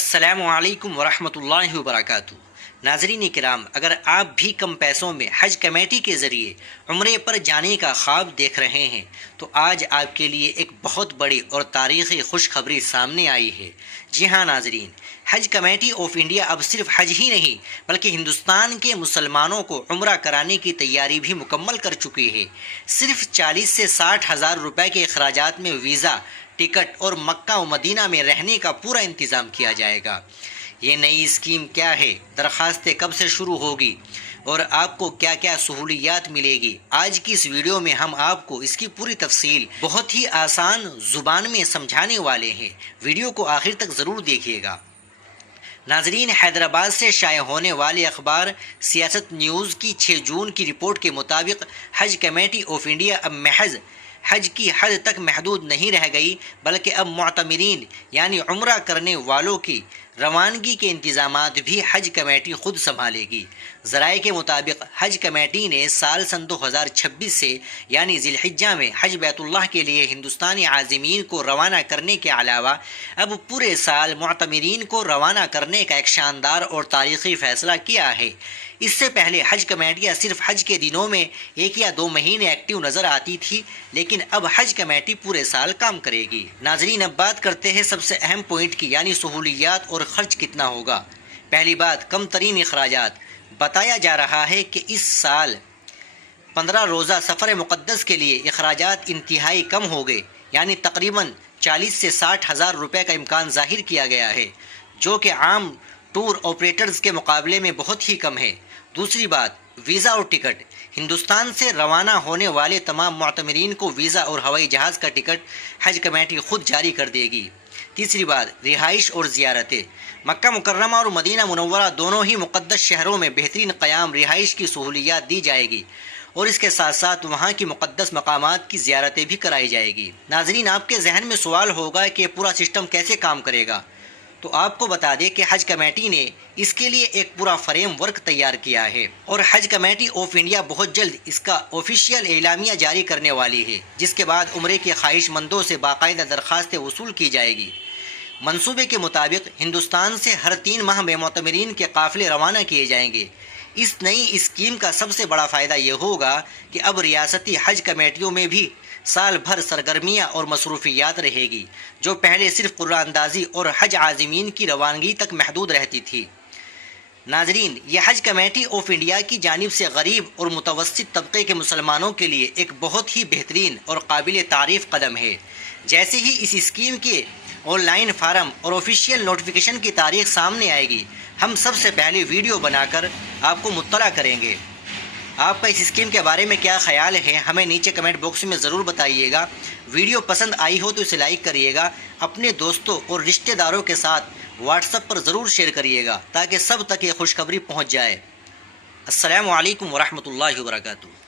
السلام علیکم ورحمۃ اللہ وبرکاتہ۔ ناظرین کرام، اگر آپ بھی کم پیسوں میں حج کمیٹی کے ذریعے عمرے پر جانے کا خواب دیکھ رہے ہیں تو آج آپ کے لیے ایک بہت بڑی اور تاریخی خوشخبری سامنے آئی ہے۔ جی ہاں ناظرین، حج کمیٹی آف انڈیا اب صرف حج ہی نہیں بلکہ ہندوستان کے مسلمانوں کو عمرہ کرانے کی تیاری بھی مکمل کر چکی ہے۔ صرف 40 سے 60 ہزار روپے کے اخراجات میں ویزا، ٹکٹ اور مکہ و مدینہ میں رہنے کا پورا انتظام کیا جائے گا۔ یہ نئی اسکیم کیا ہے، درخواستیں کب سے شروع ہوگی اور آپ کو کیا کیا سہولیات ملے گی، آج کی اس ویڈیو میں ہم آپ کو اس کی پوری تفصیل بہت ہی آسان زبان میں سمجھانے والے ہیں۔ ویڈیو کو آخر تک ضرور دیکھیے گا۔ ناظرین، حیدرآباد سے شائع ہونے والے اخبار سیاست نیوز کی 6 جون کی رپورٹ کے مطابق حج کمیٹی آف انڈیا اب محض حج کی حد تک محدود نہیں رہ گئی بلکہ اب معتمرین یعنی عمرہ کرنے والوں کی روانگی کے انتظامات بھی حج کمیٹی خود سنبھالے گی۔ ذرائع کے مطابق حج کمیٹی نے سال 2026 سے یعنی ذی الحجہ میں حج بیت اللہ کے لیے ہندوستانی عازمین کو روانہ کرنے کے علاوہ اب پورے سال معتمرین کو روانہ کرنے کا ایک شاندار اور تاریخی فیصلہ کیا ہے۔ اس سے پہلے حج کمیٹیاں صرف حج کے دنوں میں 1 یا 2 مہینے ایکٹیو نظر آتی تھی، لیکن اب حج کمیٹی پورے سال کام کرے گی۔ ناظرین، اب بات کرتے ہیں سب سے اہم پوائنٹ کی، یعنی سہولیات اور خرچ کتنا ہوگا۔ پہلی بات، کم ترین اخراجات۔ بتایا جا رہا ہے کہ اس سال 15 روزہ سفر مقدس کے لیے اخراجات انتہائی کم ہو گئے، یعنی تقریباً 40 سے 60 ہزار روپے کا امکان ظاہر کیا گیا ہے، جو کہ عام ٹور آپریٹرز کے مقابلے میں بہت ہی کم ہے۔ دوسری بات، ویزا اور ٹکٹ۔ ہندوستان سے روانہ ہونے والے تمام معتمرین کو ویزا اور ہوائی جہاز کا ٹکٹ حج کمیٹی خود جاری کر دے گی۔ تیسری بات، رہائش اور زیارتیں۔ مکہ مکرمہ اور مدینہ منورہ دونوں ہی مقدس شہروں میں بہترین قیام رہائش کی سہولیات دی جائے گی اور اس کے ساتھ ساتھ وہاں کی مقدس مقامات کی زیارتیں بھی کرائی جائے گی۔ ناظرین، آپ کے ذہن میں سوال ہوگا کہ یہ پورا سسٹم کیسے کام کرے گا، تو آپ کو بتا دیں کہ حج کمیٹی نے اس کے لیے ایک پورا فریم ورک تیار کیا ہے اور حج کمیٹی آف انڈیا بہت جلد اس کا آفیشیل اعلامیہ جاری کرنے والی ہے، جس کے بعد عمرے کے خواہش مندوں سے باقاعدہ درخواستیں وصول کی جائے گی۔ منصوبے کے مطابق ہندوستان سے ہر 3 ماہ میں معتمرین کے قافلے روانہ کیے جائیں گے۔ اس نئی اسکیم کا سب سے بڑا فائدہ یہ ہوگا کہ اب ریاستی حج کمیٹیوں میں بھی سال بھر سرگرمیاں اور مصروفیات رہے گی، جو پہلے صرف قرعہ اندازی اور حج عازمین کی روانگی تک محدود رہتی تھی۔ ناظرین، یہ حج کمیٹی آف انڈیا کی جانب سے غریب اور متوسط طبقے کے مسلمانوں کے لیے ایک بہت ہی بہترین اور قابل تعریف قدم ہے۔ جیسے ہی اس اسکیم کے آن لائن فارم اور آفیشیل نوٹیفیکیشن کی تاریخ سامنے آئے گی، ہم سب سے پہلے ویڈیو بنا کر آپ کو مطلع کریں گے۔ آپ کا اس اسکیم کے بارے میں کیا خیال ہے، ہمیں نیچے کمنٹ باکس میں ضرور بتائیے گا۔ ویڈیو پسند آئی ہو تو اسے لائک کریے گا، اپنے دوستوں اور رشتہ داروں کے ساتھ واٹس ایپ پر ضرور شیئر کریے گا تاکہ سب تک یہ خوشخبری پہنچ جائے۔ السلام علیکم ورحمۃ اللہ وبرکاتہ۔